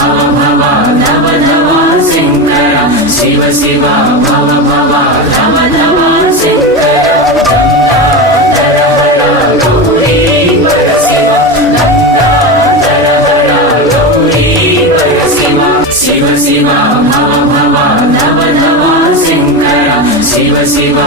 భవ భవ నవ నవ శంకర శివ శివ భవ భవ నవ నవ శంకర నందాధర హర గౌరీ పర శివ నందాధర హర గౌరీ పర శివ శివ శివ భవ భవ నవ నవ శంకర శివ శివ